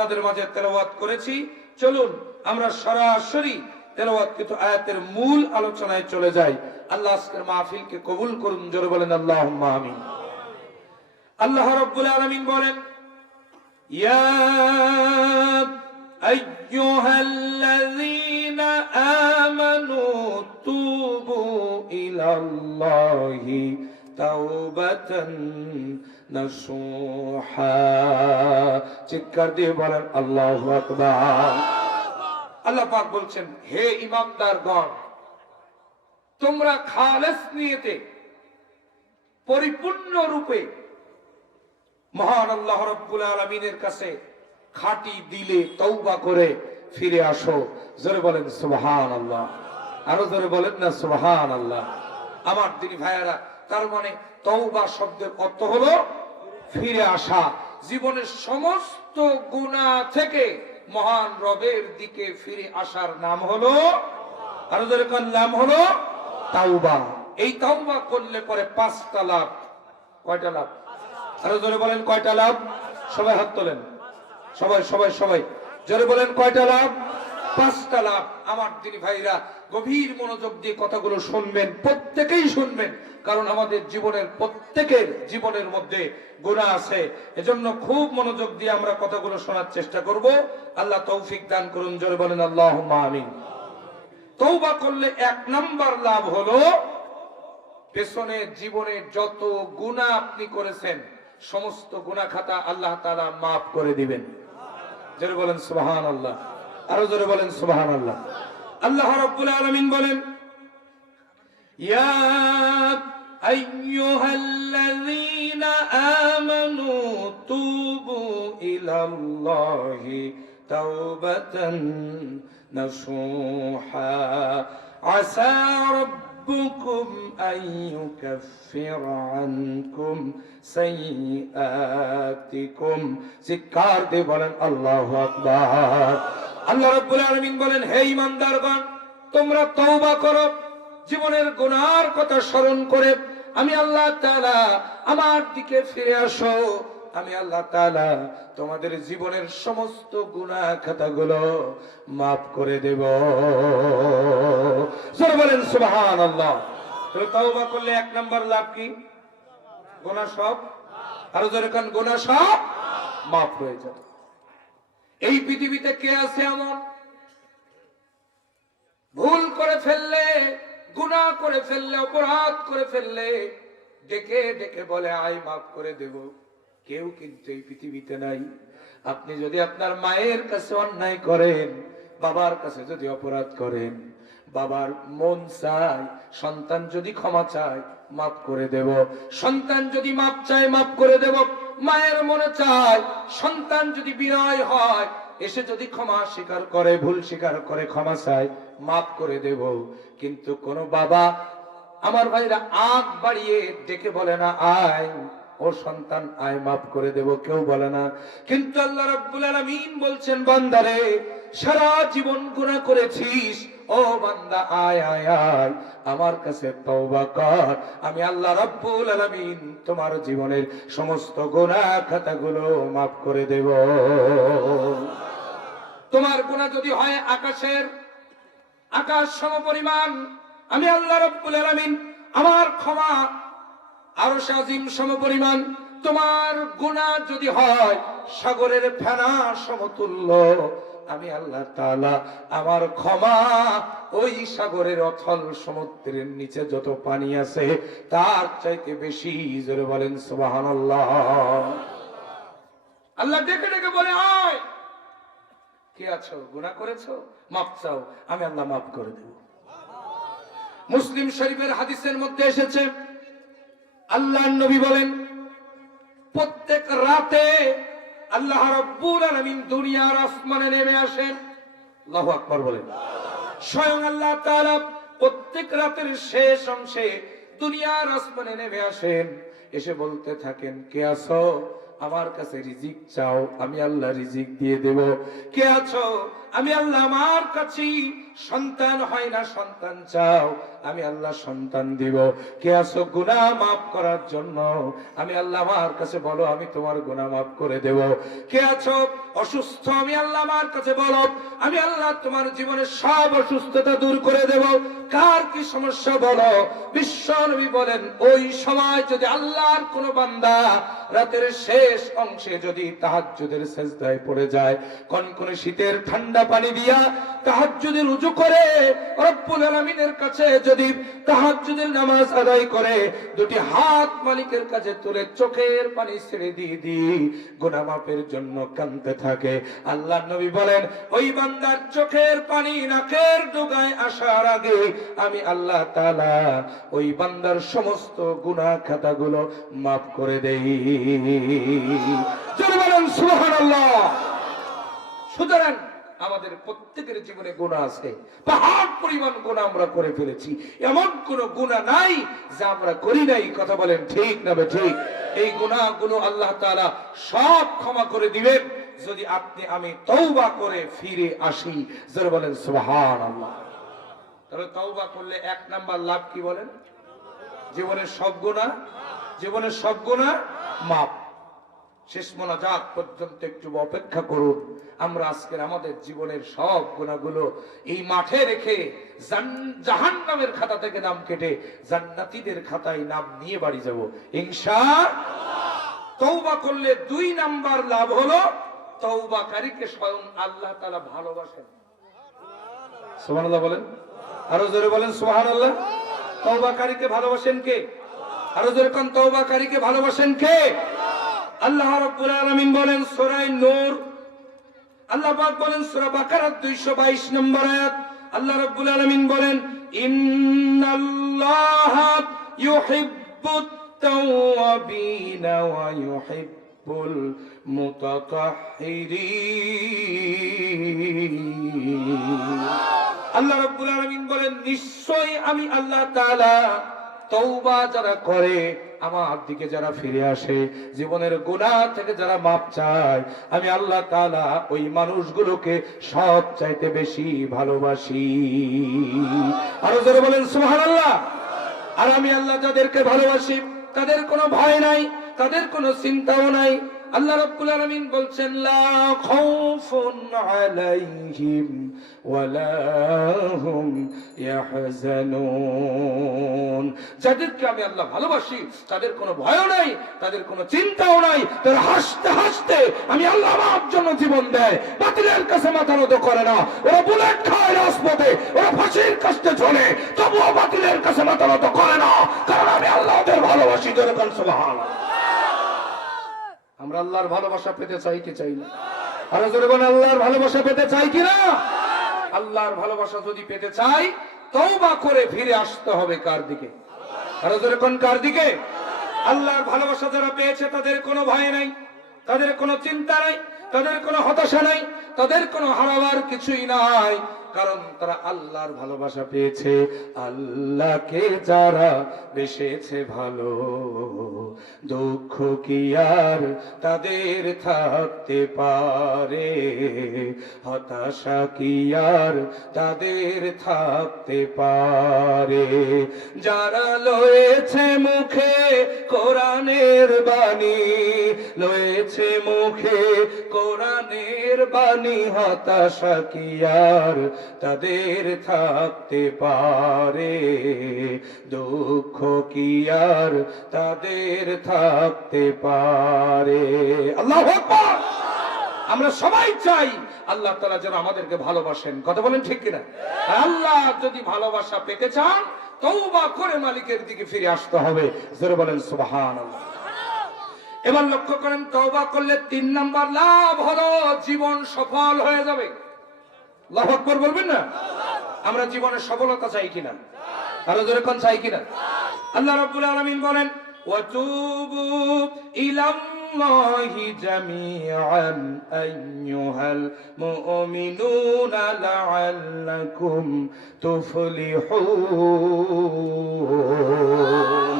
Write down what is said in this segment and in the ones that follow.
আপনাদের মাঝে তেলাওয়াত করেছি। চলুন, আমরা সরাসরি তেলাওয়াত কিন্তু আয়াতের মূল আলোচনায় চলে যাই। আল্লাহ আজকের মাহফিলকে কবুল করুন, জোরে বলেন আল্লাহ আমিন। আল্লাহ রাব্বুল আলামিন বলেন, ইয়া আইয়ুহাল্লাযীনা আমানু তুবু ইলাল্লাহি তাওবাতান চিৎকার দিয়ে বলেন, আল্লাহু আকবার। বলছেন, হে ইমানদারগণ, তোমরা খালেস নিয়েতে, পরিপূর্ণ রূপে মহান আল্লাহ রব্বুল আলমিনের কাছে খাটি দিলে তৌবা করে ফিরে আসো। জোরে বলেন সুবহান আল্লাহ আরও জোরে বলেন না সুবহান আল্লাহ আমার দিনী ভাইয়ারা, তার মানে তৌবা শব্দের অর্থ হলো ফিরে আসা। জীবনের সমস্ত গুণা থেকে মহান রবের দিকে ফিরে আসার নাম হলো, আরও জোরে কোন, নাম হলো তাওবা। এই তাওবা করলে পরে পাঁচটা লাভ। কয়টা লাভ? আরও জোরে বলেন কয়টা লাভ? সবাই হাত তোলেন। সবাই সবাই সবাই। জোরে বলেন কয়টা লাভ? পাঁচটা লাভ আমার দিনী ভাইরা গভীর মনোযোগ দিয়ে কথাগুলো শুনবেন, প্রত্যেকেই শুনবেন, কারণ আমাদের জীবনের প্রত্যেকের জীবনের মধ্যে গুণা আছে। এজন্য খুব মনোযোগ দিয়ে আমরা কথাগুলো শোনার চেষ্টা করব। আল্লাহ তৌফিক দান করুন, জোরে বলেন আল্লাহ আমিন। তৌবা করলে এক নাম্বার লাভ হলো, পেছনে জীবনে যত গুণা আপনি করেছেন, সমস্ত গুণা খাতা আল্লাহ তালা মাফ করে দিবেন। জোরে বলেন সুবাহান আল্লাহ আরো জোরে বলেন সুবাহান আল্লাহ আল্লাহ রব্বুল আলমিন বলেন ইয়া আইয়ুহাল্লাযীনা আমানু তুবু ইলাল্লাহি তাওবাতান নাসুহা আসা ربكم أن يكفر عنكم سيئاتكم চিৎকার দিয়ে বলেন আল্লাহু আকবার আল্লাহ রাব্বুল আলামিন বলেন, হে ঈমানদারগণ, তোমরা তওবা করো, জীবনের গুনার কথা স্মরণ করে আমি আল্লাহ তালা আমার দিকে ফিরে আসো। আমি আল্লাহ তাআলা তোমাদের জীবনের সমস্ত গুনাহ খাতাগুলো মাফ করে দেব। জোরে বলেন, সুবহানাল্লাহ। তাহলে তওবা করলে এক নাম্বার লাভ কি? গোনা সব? আরও জোরে গোনা সব মাফ হয়ে যাবে। এই পৃথিবীতে কে আছে এমন? ভুল করে ফেললে, গুনাহ করে ফেললে, অপরাধ করে ফেললে ডেকে ডেকে বলে, আয়, মাফ করে দেব। কেউ কিন্তু এই পৃথিবীতে নাই। আপনি যদি আপনার মায়ের কাছে অন্যায় করেন, বাবার কাছে যদি অপরাধ করেন, বাবার মন চায়, সন্তান যদি ক্ষমা চায়, মাফ করে দেব। সন্তান যদি মাপ চায়, মাফ করে দেব। মায়ের মনে চায়, সন্তান যদি বিনয় হয়, এসে যদি ক্ষমা স্বীকার করে, ভুল স্বীকার করে ক্ষমা চায়, মাফ করে দেব। কিন্তু কোন বাবা, আমার ভাইরা আগ বাড়িয়ে ডেকে বলে না, আয় ও সন্তান আয় মাফ করে দেব, কেউ বলে না। কিন্তু আল্লাহ রাব্বুল আলামিন বলছেন, বান্দারে, সারা জীবন গুনাহ করেছিস। ও বান্দা, আয় আয় আয়, আমার কাছে তওবা কর। আমি আল্লাহ রাব্বুল আলামিন তোমার জীবনের সমস্ত গুনাহ খাতাগুলো মাফ করে দেব। তোমার গুনাহ যদি হয় আকাশের, আকাশ সম পরিমাণ আমি আল্লাহ রাব্বুল আলামিন আমার ক্ষমা আরও সাজিম সম পরিমাণ তোমার গুণা যদি হয়, সাগরের ফেনা সমতুল্য। আমি আল্লাহ তালা আমার ক্ষমা ওই সাগরের অথল সমুদ্রের নিচে যত পানি আছে, তার চাইতে বেশি জোরে বলেন সুবহানাল্লাহ। আল্লাহ আল্লাহ ডেকে ডেকে বলে, আয়! কে আছো? গুনাহ করেছ? মাপ চাও, আমি আল্লাহ মাফ করে দেব। মুসলিম শরীফের হাদিসের মধ্যে এসেছে আল্লাহ নবী বলেন, প্রত্যেক রাতে আল্লাহ রব্বুল আলামিন দুনিয়ার আসমানে নেমে আসেন। আল্লাহু আকবার বলেন। স্বয়ং আল্লাহ তাআলা প্রত্যেক রাতের শেষ অংশে দুনিয়ার আসমানে নেমে আসেন। এসে বলতে থাকেন, কে আছো? আমার কাছে রিজিক চাও, আমি আল্লাহ রিজিক দিয়ে দেব। কে আছো? আমি আল্লাহ আমার কাছেই সন্তান হয় না, সন্তান চাও। আমি আল্লাহ সন্তান দিব। কে আছো গুনাহ মাফ করার জন্য? আমি আল্লাহ আমার কাছে বলো, আমি তোমার গুনাহ মাফ করে দেব। কে আছো? অসুস্থ? আমি আল্লাহ আমার কাছে বলো, আমি আল্লাহ তোমার জীবনের সব অসুস্থতা দূর করে দেব। কার কি সমস্যা বলো? বিশ্ব নবী বলেন, ওই সময় যদি আল্লাহর কোন বান্দা রাতের শেষ অংশে যদি তাহাজ্জুদের সেজদায় পড়ে যায়, কনকনে শীতের ঠান্ডা পানি দিয়া তাহাজ্জুদের রুজু করে, রব্বুল আলামিনের কাছে যদি তাহাজ্জুদের নামাজ আদায় করে, দুটি হাত মালিকের কাছে তুলে চোখের পানি ছেড়ে দিয়ে দি গুনাহ মাফের জন্য কাঁদতে থাকে। আল্লাহ নবী বলেন, ওই বান্দার চোখের পানি নাকের ডোগায় আসার আগে আমি আল্লাহ তাআলা ওই বান্দার সমস্ত গুনাহ খাতাগুলো মাফ করে দেই। বলেন, সুবহানাল্লাহ। সুতরাং আমাদের প্রত্যেকের জীবনে গুণা আছে। পাহাড় পরিমাণ গুণা আমরা করে ফেলেছি। এমন কোন গুণা নাই যা আমরা করি নাই। কথা বলেন ঠিক না ঠিক? এই গুণাগুলো আল্লাহ তাআলা সব ক্ষমা করে দিবেন। যদি আপনি আমি তৌবা করে ফিরে আসি যারা বলেন সুবহানাল্লাহ। তবে তৌবা করলে এক নাম্বার লাভ কি বলেন? জীবনের সব গুণা জীবনের সব গুণা মাপ শেষ মোনাজাত পর্যন্ত একটু অপেক্ষা করুন। আমরা আজকের আমাদের জীবনের সব গুণাগুলো এই মাঠে রেখে জাহান নামের খাতা থেকে নাম কেটে জান্নাতিদের খাতায় নাম নিয়ে বাড়ি যাব। ইনশা তৌবা করলে দুই নাম্বার লাভ হলো তৌবাকারীকে স্বয়ং আল্লাহ তাআলা ভালোবাসেন। সুবহানাল্লাহ বলেন। আরও জোরে বলেন সুবহানাল্লাহ। তৌবাকারীকে ভালোবাসেন কে? আরও জোরে কোন তৌবাকারীকে ভালোবাসেন কে? আল্লাহ রাব্বুল আলামিন বলেন সূরা নূর। আল্লাহ বলেন, সূরা বাকারার 222 নম্বর আয়াত। আল্লাহ রাব্বুল আলামিন বলেন, ইন্নাল্লাহা ইউহিব্বুত ওয়া ইউহিব্বুল মুতাতাহহিরিন আল্লাহ রাব্বুল আলামিন বলেন, নিশ্চয়ই আমি আল্লাহ তাআলা তৌবা যারা করে, আমার দিকে যারা ফিরে আসে, জীবনের গুণা থেকে যারা মাপ চায়, আমি আল্লাহ তালা ওই মানুষগুলোকে সব চাইতে বেশি ভালোবাসি। আরও যারা বলেন সুহান আল্লাহ আর আমি আল্লাহ যাদেরকে ভালোবাসি, তাদের কোনো ভয় নাই, তাদের কোনো চিন্তাও নাই। আল্লাহ রাব্বুল আলামিন বলছেন, লা খাউফুন আলাইহিম ইয়াহজানুন। যাদেরকে আমি আল্লাহ ভালোবাসি, তাদের কোনো ভয়ও নাই, তাদের কোনো চিন্তাও নাই, তারা হাসতে হাসতে আমি আল্লাহ আমার জন্য জীবন দেয়। বাতিলের কাছে মাথা নত করে না। ওরা বুলেট খায় রাজপথে, ওরা ফাঁসির কাছে চলে, তবুও বাতিলের কাছে মাথা নত করে না, কারণ আমি আল্লাহ ওদের ভালোবাসি, জোরে কাল সুবহানাল্লাহ। আমরা আল্লাহর ভালোবাসা পেতে চাই কি চাই না? আরও আল্লাহর ভালোবাসা পেতে চাই কি না? আল্লাহর ভালোবাসা যদি পেতে চাই, তওবা করে ফিরে আসতে হবে কার দিকে? আরও কার দিকে? আল্লাহর ভালোবাসা যারা পেয়েছে, তাদের কোনো ভয় নাই, তাদের কোনো চিন্তা নাই, তাদের কোনো হতাশা নাই, তাদের কোনো হারাবার কিছুই নাই। কারণ তারা আল্লাহর ভালোবাসা পেয়েছে। আল্লাহকে যারা বেসেছে ভালো, দুঃখ কি আর তাদের থাকতে পারে? হতাশা কি আর তাদের থাকতে পারে? যারা লয়েছে মুখে কোরআনের বাণী, লয়েছে মুখে কোরআনের বাণী, হতাশা কি আর তাদের থাকতে পারে। দুঃখ কি আর তাদের থাকতে পারে? আল্লাহ আমরা সবাই চাই আল্লাহ তালা যেন আমাদেরকে ভালোবাসেন। কথা বলেন ঠিক কিনা? আল্লাহ যদি ভালোবাসা পেতে চান তৌবা করে মালিকের দিকে ফিরে আসতে হবে। জোরে বলেন সুবহান এবার লক্ষ্য করেন তৌবা করলে তিন নাম্বার লাভ হলো জীবন সফল হয়ে যাবে। আকবার বলবেন না? আমরা জীবনের সফলতা চাই কিনা? আরও জোরে কোন চাই কিনা? আল্লাহ রাব্বুল আলামিন বলেন, ওয়াতুবু ইলাল্লাহি জামিআন, আইয়ুহাল মুমিনুনা লাআল্লাকুম তুফলিহুন.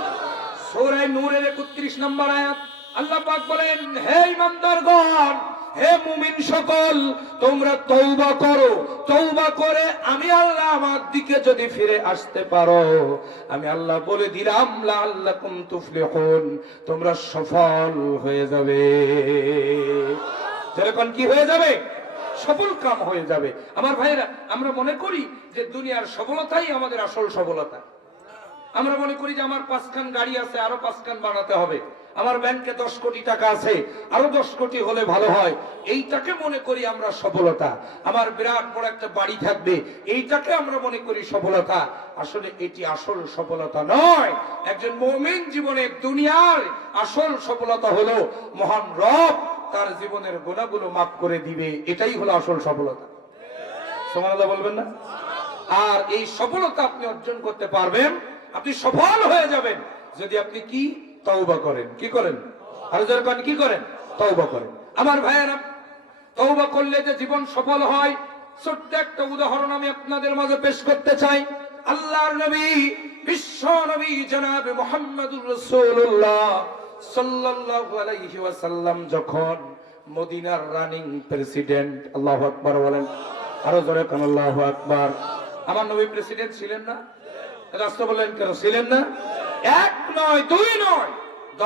সূরা নূরের 31 নম্বর আয়াত, আল্লাহ বলেন, হে ইমানদারগণ হে মুমিন সকল, তোমরা তৌবা করো। তৌবা করে আমি আল্লাহ আমার দিকে যদি ফিরে আসতে পারো, আমি আল্লাহ বলে দিলাম লা আল্লাকুম তুফলিহুন, তোমরা সফল হয়ে যাবে। যেরকম কি হয়ে যাবে? সফল কাম হয়ে যাবে। আমার ভাইরা আমরা মনে করি যে দুনিয়ার সফলতাই আমাদের আসল সফলতা। আমরা মনে করি যে আমার পাঁচখান গাড়ি আছে, আরও পাঁচখান বানাতে হবে। আমার ব্যাংকে দশ কোটি টাকা আছে, আরও দশ কোটি হলে ভালো হয়। এইটাকে মনে করি আমরা সফলতা। আমার বিরাট বড় একটা বাড়ি থাকবে, এইটাকে আমরা মনে করি সফলতা। আসলে এটি আসল সফলতা নয়। একজন মৌমিন জীবনে দুনিয়ার আসল সফলতা হলো মহান রব তার জীবনের গুণাগুলো মাফ করে দিবে। এটাই হলো আসল সফলতা। সমানতা বলবেন না? আর এই সফলতা আপনি অর্জন করতে পারবেন। আপনি সফল হয়ে যাবেন। যদি আপনি কি তওবা করেন। কি করেন? আর করেন কি করেন? তওবা করেন। আমার ভাইয়েরা, তওবা করলে যে জীবন সফল হয়, ছোট্ট একটা উদাহরণ আমি আপনাদের মাঝে পেশ করতে চাই। আল্লাহর নবী, বিশ্ব নবী জনাব মোহাম্মদুর রাসূলুল্লাহ সাল্লাল্লাহু আলাইহি ওয়াসাল্লাম যখন মদিনার রানিং প্রেসিডেন্ট, আল্লাহু আকবার বলেন। আরও জোরে কান, আল্লাহু আকবার। আমার নবী প্রেসিডেন্ট ছিলেন না? রাষ্ট্র বললেন কেন? ছিলেন না? এক নয়, দুই নয়,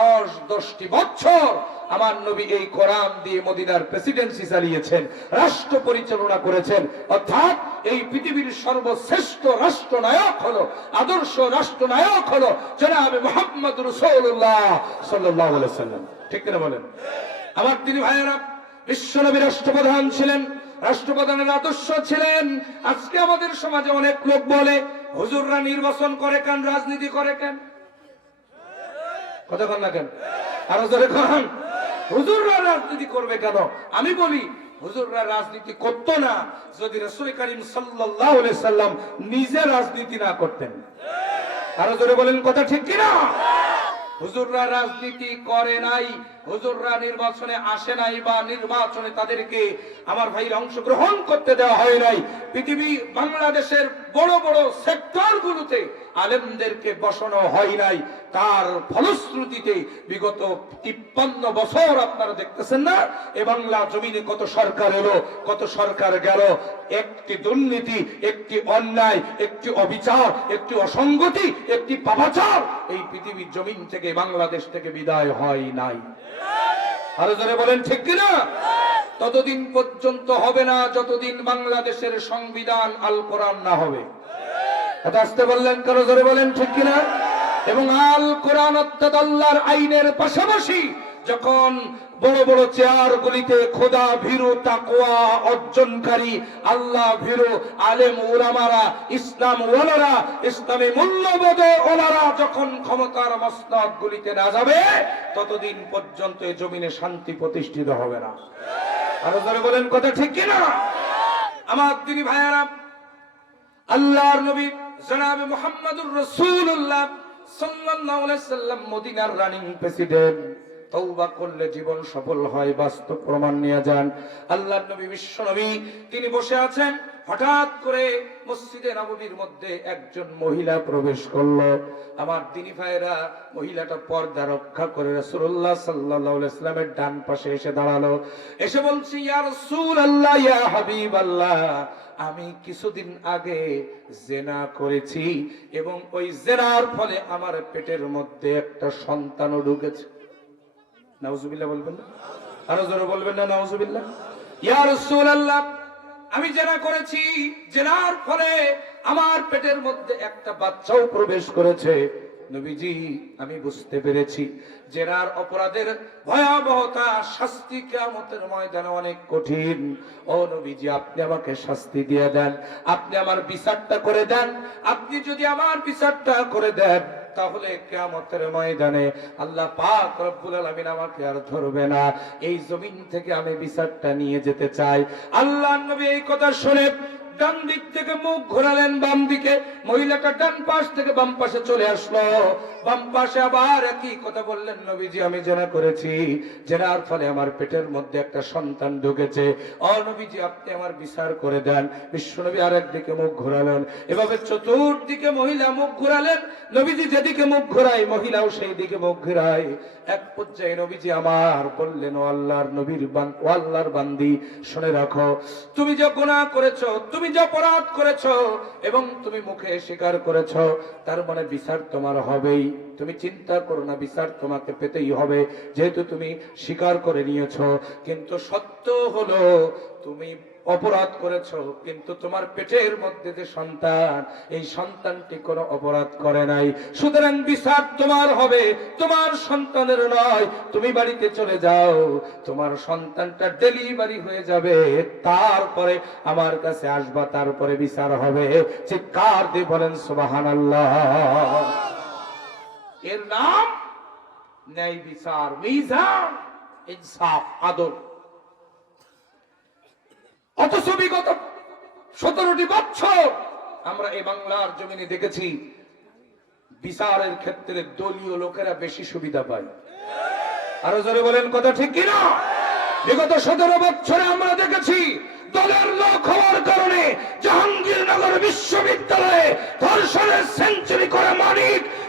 দশ দশটি বছর আমার নবী এই কোরআন দিয়ে মদিনার প্রেসিডেন্সি চালিয়েছেন, রাষ্ট্র পরিচালনা করেছেন। অর্থাৎ এই পৃথিবীর সর্বশ্রেষ্ঠ রাষ্ট্রনায়ক হলো, আদর্শ রাষ্ট্রনায়ক হলো জনাবে মোহাম্মদ রসৌল্লাহ সাল্লাম ঠিক কিনা বলেন? আমার তিনি ভাইয়েরা, বিশ্বনবী রাষ্ট্রপ্রধান ছিলেন, রাষ্ট্রপ্রধানের আদর্শ ছিলেন। আজকে আমাদের সমাজে অনেক লোক বলে, হুজুররা নির্বাচন করে কেন, রাজনীতি করে কেন? কন না কেন আরও জোরে কন। হুজুররা রাজনীতি করবে কেন? আমি বলি, হুজুররা রাজনীতি করত না যদি রসুল করিম সাল্লাল্লাহু আলাইহি সাল্লাম নিজে রাজনীতি না করতেন। আরও জোরে বলেন কথা ঠিক কিনা? হুজুররা রাজনীতি করে নাই হুজুররা নির্বাচনে আসে নাই বা নির্বাচনে তাদেরকে আমার ভাইয়ের অংশগ্রহণ করতে দেওয়া হয় নাই। পৃথিবী বাংলাদেশের বড় বড় সেক্টর গুলোতে আলেমদেরকে বসানো হয় নাই। তার ফলশ্রুতিতে বিগত তিপ্পান্ন বছর আপনারা দেখতেছেন না, এ বাংলা জমিনে কত সরকার এলো, কত সরকার গেল। একটি দুর্নীতি, একটি অন্যায়, একটি অবিচার, একটি অসঙ্গতি, একটি পাপাচার এই পৃথিবীর জমিন থেকে বাংলাদেশ থেকে বিদায় হয় নাই। আরও বলেন, ঠিক কিনা? ততদিন পর্যন্ত হবে না, যতদিন বাংলাদেশের সংবিধান আল কোরআন না হবে। আসতে বললেন কারও জোরে বলেন, ঠিক কিনা? এবং আল কোরআন অর্থাৎ আইনের পাশাপাশি যখন বড় বড় চেয়ার গুলিতে খোদা ভীরু তাকোয়া অর্জনকারী, আল্লাহ ভীরু আলেম ওলামারা ইসলাম ওলারা ইসলামী মূল্যবোধ ওলারা যখন ক্ষমতার মসনদ গুলিতে না যাবে, ততদিন পর্যন্ত জমিনে শান্তি প্রতিষ্ঠিত হবে না। আরও ধরে বলেন কথা ঠিক কিনা? আমার তিনি ভাইয়ারা, আল্লাহর নবী জনাবে মুহাম্মদুর আলাইহি সাল্লাম মদিনার রানিং প্রেসিডেন্ট। তওবা করলে জীবন সফল হয়, বাস্তব প্রমাণ নিয়ে যান। আল্লাহ নবী, বিশ্ব নবী, তিনি বসে আছেন, হঠাৎ করে মসজিদে নববীর মধ্যে একজন মহিলা প্রবেশ করল। আমার দিনী ভাইরা মহিলাটা পর্দা রক্ষা করে রাসূলুল্লাহ সাল্লাল্লাহু আলাইহি সাল্লামের ডান পাশে এসে দাঁড়াল। এসে বলছি, ইয়া রাসূলুল্লাহ, ইয়া হাবিবাল্লাহ, আমি কিছুদিন আগে জেনা করেছি এবং ওই জেনার ফলে আমার পেটের মধ্যে একটা সন্তানও ঢুকেছে। নাউজুবিল্লাহ বলবেন না? আরও জোরে বলবেন না নাউজুবিল্লাহ? ইয়া রাসূলুল্লাহ, আমি জেনা করেছি, জেনার ফলে আমার পেটের মধ্যে একটা বাচ্চাও প্রবেশ করেছে। নবীজি, আমি বুঝতে পেরেছি, জেনার অপরাধের ভয়াবহতা শাস্তি কেমতের ময়দানে অনেক কঠিন। ও নবীজি, আপনি আমাকে শাস্তি দিয়ে দেন, আপনি আমার বিচারটা করে দেন, আপনি যদি আমার বিচারটা করে দেন, তাহলে কেমতের ময়দানে আল্লাহ পাক রব্বুল আলামিন আমাকে আর ধরবে না। এই জমিন থেকে আমি বিচারটা নিয়ে যেতে চাই। আল্লাহ নবী এই কথা শুনে ডান দিক থেকে মুখ ঘোরালেন বাম দিকে। মহিলাটা ডান পাশ থেকে বাম পাশে চলে আসলো। বাম পাশে আবার একই কথা বললেন নবীজি, আমি জেনা করেছি, জেনার ফলে আমার পেটের মধ্যে একটা সন্তান ঢুকেছে। অ নবীজি, আপনি আমার বিচার করে দেন। বিশ্বনবী আর একদিকে মুখ ঘোরালেন। এভাবে চতুর্দিকে মহিলা মুখ ঘোরালেন। নবীজি যেদিকে মুখ ঘোরায়, মহিলাও সেই দিকে মুখ ঘোরায়। এক পর্যায়ে নবীজি আমার বললেন, ও আল্লাহর নবীর ও আল্লাহর বান্দি, শুনে রাখো। তুমি যে গুনাহ করেছ, তুমি যে অপরাধ করেছ এবং তুমি মুখে স্বীকার করেছ, তার মানে বিচার তোমার হবেই। তুমি চিন্তা করো না, বিচার তোমাকে পেতেই হবে। যেহেতু তুমি স্বীকার করে নিয়েছ, কিন্তু সত্য হলো, তুমি অপরাধ করেছ, কিন্তু তোমার পেটের মধ্যে যে সন্তান, এই সন্তানটি কোনো অপরাধ করে নাই। সুতরাং বিচার তোমার হবে, তোমার সন্তানের নয়, তুমি বাড়িতে চলে যাও, তোমার সন্তানটা ডেলিভারি হয়ে যাবে, তারপরে আমার কাছে আসবা, তারপরে বিচার হবে। চিৎকার দিয়ে বলেন সুবাহান এর নাম ন্যায় বিচার, মিজান ইনসাফ, আদর। অথচ বিগত সতেরোটি বছর আমরা এই বাংলার জমিনে দেখেছি, বিচারের ক্ষেত্রে দলীয় লোকেরা বেশি সুবিধা পায়। আরও জোরে বলেন কথা ঠিক কিনা? বিগত সতেরো বছরে আমরা দেখেছি, দলের লোক হওয়ার কারণে জাহাঙ্গীরনগর বিশ্ববিদ্যালয়ে ধর্ষণের সেঞ্চুরি করে মানিক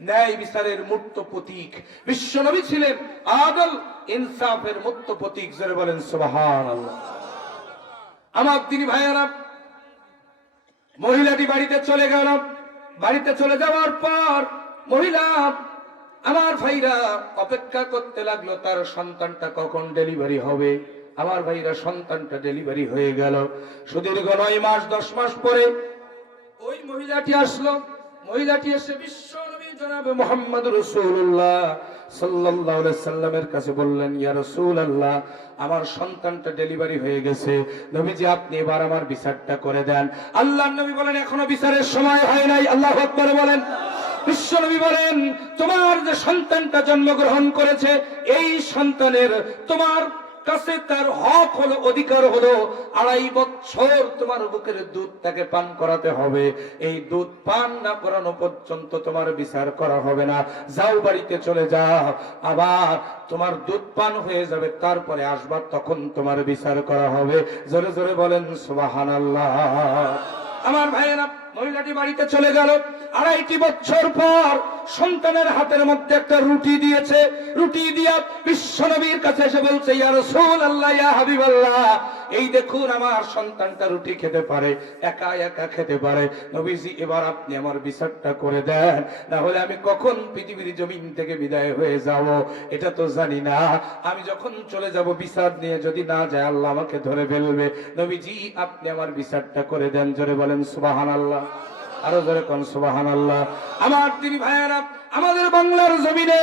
ন্যায় বিচারের মূর্ত প্রতীক। বিশ্বনবী ছিলেন আদল ইনসাফের মূর্ত প্রতীক যারা বলেন সুবাহান আমার তিনি ভাইয়ারা, মহিলাটি বাড়িতে চলে গেল। বাড়িতে চলে যাওয়ার পর মহিলা আমার ভাইরা অপেক্ষা করতে লাগল, তার সন্তানটা কখন ডেলিভারি হবে? আমার ভাইরা, সন্তানটা ডেলিভারি হয়ে গেল। সুদীর্ঘ নয় মাস, দশ মাস পরে ওই মহিলাটি আসলো। মহিলাটি এসে বিশ্ব সন্তানটা ডেলিভারি হয়ে গেছে। আপনি এবার বিচারটা করে দেন। আল্লাহর নবী বলেন, এখনও বিচারের সময় হয় নাই। আল্লাহু বলেন। বলেন, তোমার যে সন্তানটা জন্মগ্রহণ করেছে, এই সন্তানের তোমার কাছে তার হক হলো, অধিকার হলো, আড়াই বছর তোমার বুকের দুধ তাকে পান করাতে হবে। এই দুধ পান না করানো পর্যন্ত তোমার বিচার করা হবে না। যাও বাড়িতে চলে যাও। আবার তোমার দুধ পান হয়ে যাবে, তারপরে আসবার তখন তোমার বিচার করা হবে। জোরে জোরে বলেন সুবাহান আমার ভাইয়েরা মহিলাটি বাড়িতে চলে গেল। আড়াইটি বছর পর সন্তানের হাতের মধ্যে একটা রুটি দিয়েছে। রুটি দিয়া বিশ্বনবীর কাছে এসে বলছে, ইয়া রাসূল আল্লাহ ইয়া হাবিব আল্লাহ এই দেখুন আমার সন্তানটা রুটি খেতে পারে, একা একা খেতে পারে। নবীজি, এবার আপনি আমার বিচারটা করে দেন। না হলে আমি কখন পৃথিবীর জমিন থেকে বিদায় হয়ে যাব, এটা তো জানি না। আমি যখন চলে যাব, বিচার নিয়ে যদি না যায়, আল্লাহ আমাকে ধরে ফেলবে। নবীজি, আপনি আমার বিচারটা করে দেন। জোরে বলেন সুবাহান আল্লাহ আরও ধরে কন সুবাহান আল্লাহ আমার তিনি ভাইয়ারা আমাদের বাংলার জমিনে